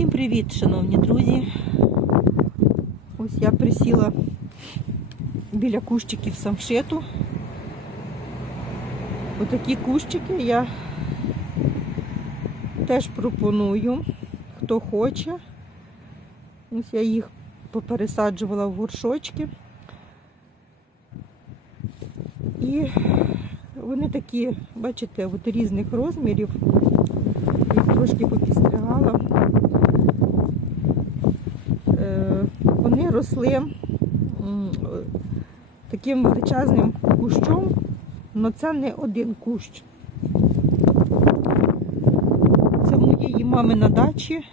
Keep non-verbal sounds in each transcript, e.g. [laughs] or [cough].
Всім привіт, шановні друзі. Ось я присіла біля кущиків самшиту. Отакі кущики я теж пропоную, хто хоче. Ось я їх попересаджувала в горшочки. І вони такі, бачите, от різних розмірів. Їх трошки попістригала. Е, Вони росли таким величезним кущом, але це не один кущ. Це в моєї мами на дачі.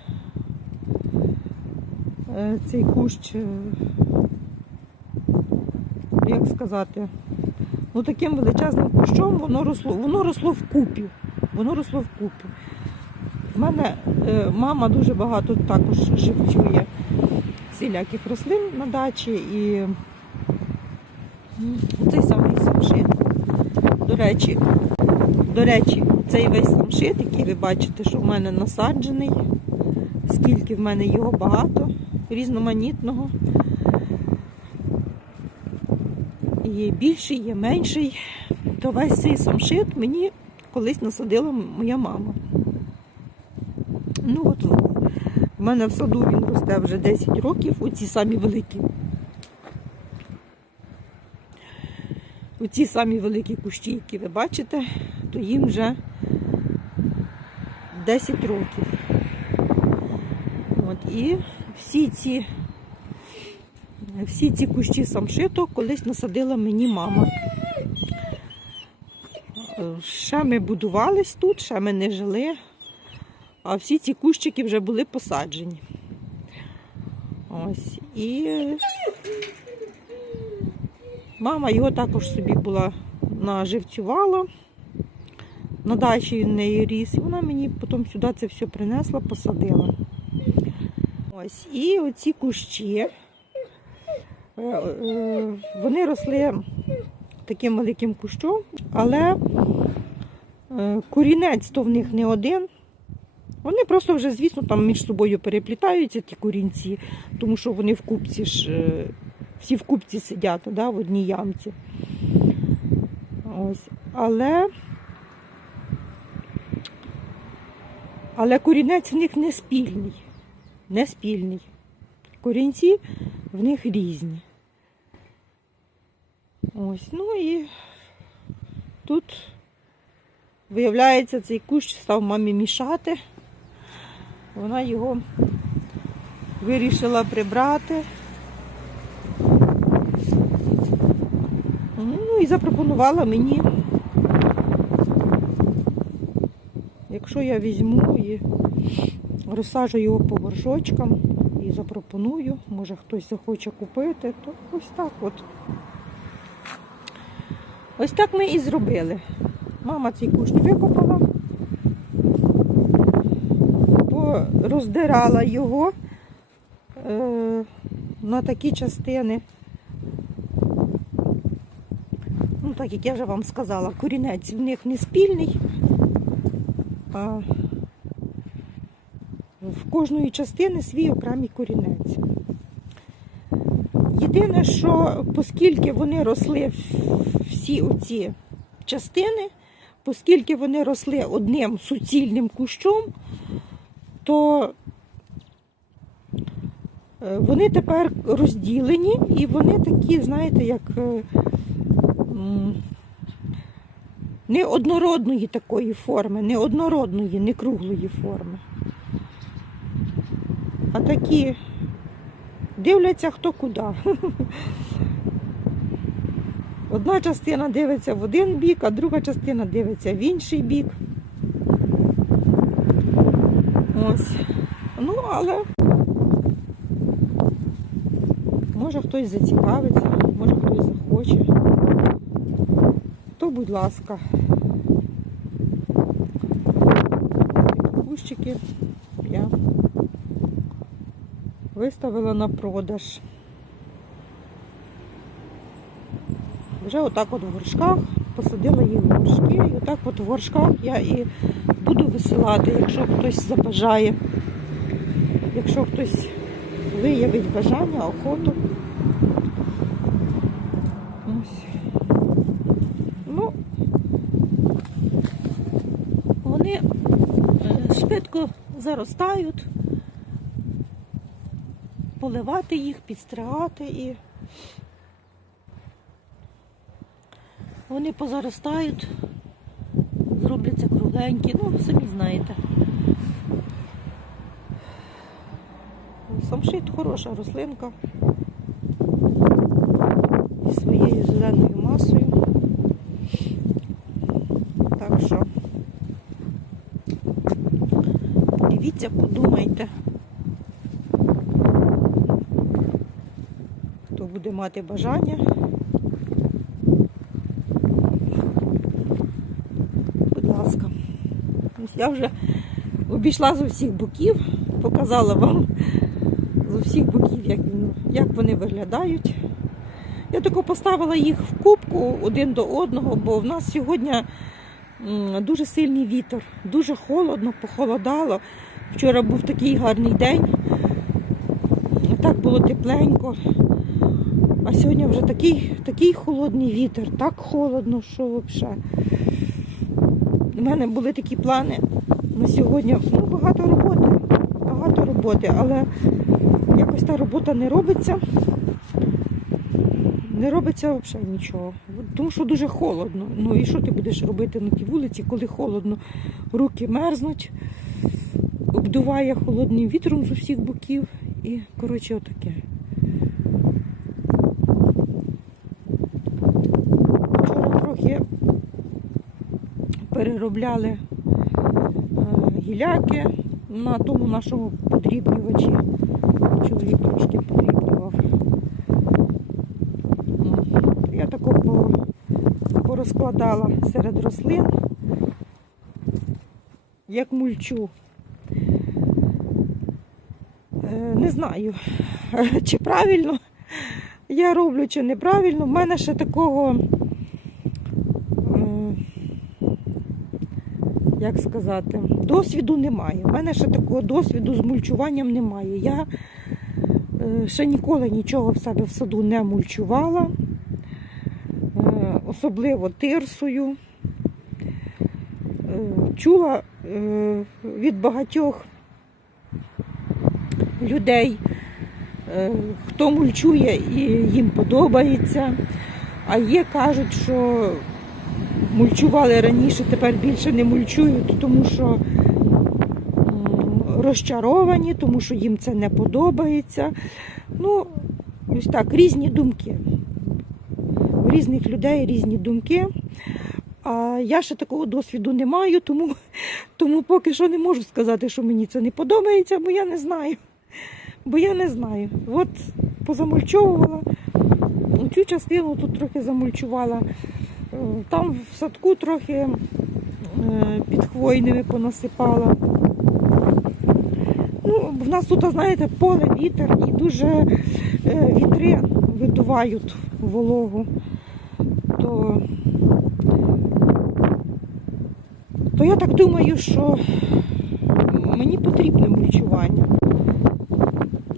Е, Цей кущ, е, як сказати, ну таким величезним кущом воно росло, воно росло вкупі. Воно росло вкупі. У мене е, мама дуже багато також живцює всіляких рослин на дачі і м, цей самий самшит. До речі, до речі, цей весь самшит, який ви бачите, що в мене насаджений, скільки в мене його багато, різноманітного. Є більший, є менший. То весь цей самшит мені колись насадила моя мама. Ну от в мене в саду він росте вже 10 років, оці самі великі. Оці самі великі кущі, які ви бачите, то їм вже 10 років. От, і всі ці, всі ці кущі самшиту колись насадила мені мама. Е, Ще ми будувались тут, ще ми не жили. А всі ці кущики вже були посаджені. Ось. І мама його також собі була наживцювала. На дачі він неї ріс. І вона мені потім сюди це все принесла, посадила. Ось. І оці кущі, е, е, вони росли таким великим кущом, але е, корінець то в них не один. Вони просто вже, звісно, там між собою переплітаються ті корінці, тому що вони в купці ж, е, всі в купці сидять да, в одній ямці. Ось. Але, але корінець в них не спільний. Не спільний. Корінці в них різні. Ось, ну і тут, виявляється, цей кущ став мамі мішати. Вона його вирішила прибрати. Ну і запропонувала мені, якщо я візьму і розсажу його по горшочкам і запропоную, може хтось захоче купити, то ось так от. Ось так ми і зробили. Мама цей кущ викопала роздирала його е, на такі частини. Ну, так як я вже вам сказала, корінець в них не спільний, а в кожної частини свій окремий корінець. Єдине, що оскільки вони росли всі оці частини, оскільки вони росли одним суцільним кущом, то е, вони тепер розділені і вони такі, знаєте, як е, не однородної такої форми, не однородної, не круглої форми. А такі дивляться хто куди. [laughs] Одна частина дивиться в один бік, а друга частина дивиться в інший бік. Ось. Ну, але може хтось зацікавиться, може хтось захоче. То, будь ласка, кущики я виставила на продаж. Вже отак от в горшках посадила їх в горшки, і отак от в горшках я і буду висилати, якщо хтось забажає. якщо хтось виявить бажання, охоту. Ось. Ну, вони е, швидко заростають, поливати їх, підстригати і вони позаростають, зробляться кругленькі, ну, самі знаєте. Самшит хороша рослинка зі своєю зеленою масою. Так що дивіться, подумайте. Хто буде мати бажання. Будь ласка. Ось Я вже обійшла з усіх боків, показала вам з усіх боків, як, як вони виглядають. Я тако поставила їх в кубку один до одного, бо в нас сьогодні дуже сильний вітер, дуже холодно, похолодало. Вчора був такий гарний день, так було тепленько. А сьогодні вже такий, такий холодний вітер, так холодно, що взагалі. У мене були такі плани на сьогодні. Ну, багато роботи, багато роботи, але якось та робота не робиться. Не робиться взагалі нічого. Тому що дуже холодно. Ну і що ти будеш робити на тій вулиці, коли холодно? Руки мерзнуть, обдуває холодним вітром з усіх боків. І, коротше, отаке. Вчора трохи переробляли е, гіляки на тому нашому подрібнювачі. Чоловік трошки подрібнював. Я такого порозкладала серед рослин, як мульчу. Е, Не знаю, [laughs] чи правильно я роблю, чи неправильно. В мене ще такого, як сказати, досвіду немає. У мене ще такого досвіду з мульчуванням немає. Я е, ще ніколи нічого в себе в саду не мульчувала, е, особливо тирсою. Е, Чула від багатьох людей, хто мульчує і їм подобається. А є кажуть, що мульчували раніше, тепер більше не мульчують, тому що розчаровані, тому що їм це не подобається. Ну, ось так, різні думки. У різних людей різні думки. А я ще такого досвіду не маю, тому, тому поки що не можу сказати, що мені це не подобається, бо я не знаю. Бо я не знаю. От позамульчовувала. Цю частину тут трохи замульчувала. Там в садку трохи е, під хвойними понасипала. Ну, в нас тут, знаєте, поле, вітер і дуже е, вітри видувають вологу. То, то я так думаю, що мені потрібне мульчування.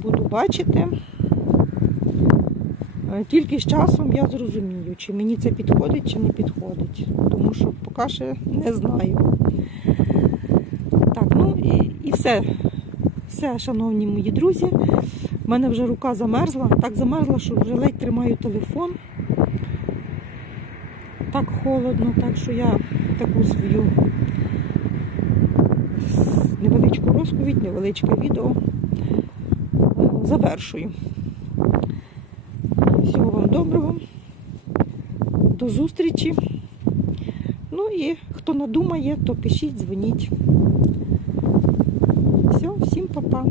Буду бачити. Е, Тільки з часом я зрозумію, чи мені це підходить, чи не підходить. Тому що поки ще не знаю. Так, ну і, і все. Все, шановні мої друзі. У мене вже рука замерзла. Так замерзла, що вже ледь тримаю телефон. Так холодно, так що я таку свою невеличку розповідь, невеличке відео е, завершую. Всього вам доброго. До зустрічі. Ну і хто надумає, то пишіть, дзвоніть. Все, всім па-па.